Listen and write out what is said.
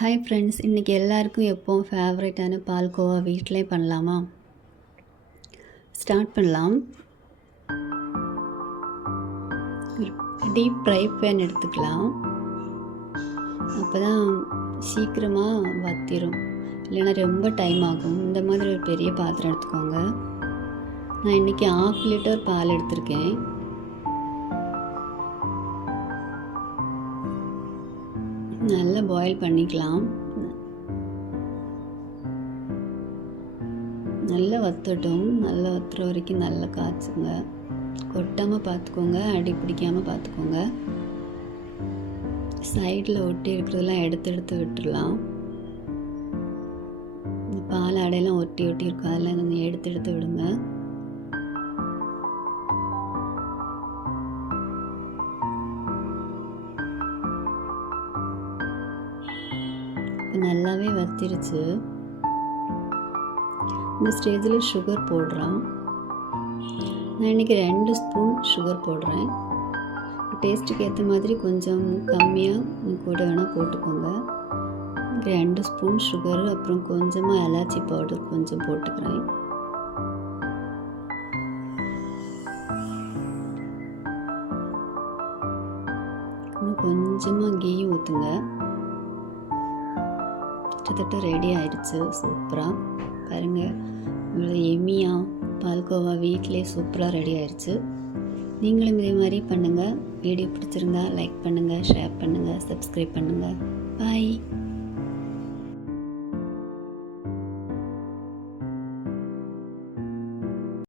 Hi friends, இன்றைக்கி எல்லாருக்கும் எப்போவும் ஃபேவரட்டான பால்கோவா வீட்டிலே பண்ணலாமா? ஸ்டார்ட் பண்ணலாம். டீப் ஃப்ரை பேன் எடுத்துக்கலாம். அப்போ தான் சீக்கிரமாக வத்திரும், இல்லைன்னா ரொம்ப டைம் ஆகும். இந்த மாதிரி ஒரு பெரிய பாத்திரம் எடுத்துக்கோங்க. நான் இன்றைக்கி 1/2 லிட்டர் பால் எடுத்திருக்கேன். நல்லா பாயில் பண்ணிக்கலாம். நல்லா வத்தட்டும். நல்லா வத்துற வரைக்கும் நல்லா காய்ச்சுங்க. கொட்டாமல் பார்த்துக்கோங்க, அடி பிடிக்காமல் பார்த்துக்கோங்க. சைடில் ஒட்டி இருக்கிறதெல்லாம் எடுத்து விட்டுடலாம். இந்த பால் அடையெல்லாம் ஒட்டி இருக்கும், அதெல்லாம் கொஞ்சம் எடுத்து விடுங்க. நல்லாவே வத்திருச்சு. இந்த ஸ்டேஜில் சுகர் போடுறேன். நான் இன்றைக்கி 2 ஸ்பூன் சுகர் போடுறேன். டேஸ்ட்டுக்கு ஏற்ற மாதிரி கொஞ்சம் கம்மியாக கூட வேணால் போட்டுக்கோங்க. 2 ஸ்பூன் சுகர், அப்புறம் கொஞ்சமாக எலாச்சி பவுடர் கொஞ்சம் போட்டுக்கிறேன். கொஞ்சமாக கீ ஊற்றுங்க. கிட்டத்தட்ட ரெடி ஆயிடுச்சு. சூப்பராக பாருங்கள், இவ்வளோ எம்மியாக பால்கோவா வீட்டிலே சூப்பராக ரெடி ஆயிடுச்சு. நீங்களும் இதே மாதிரி பண்ணுங்கள். வீடியோ பிடிச்சிருந்தா லைக் பண்ணுங்கள், ஷேர் பண்ணுங்கள், சப்ஸ்கிரைப் பண்ணுங்கள். பாய்.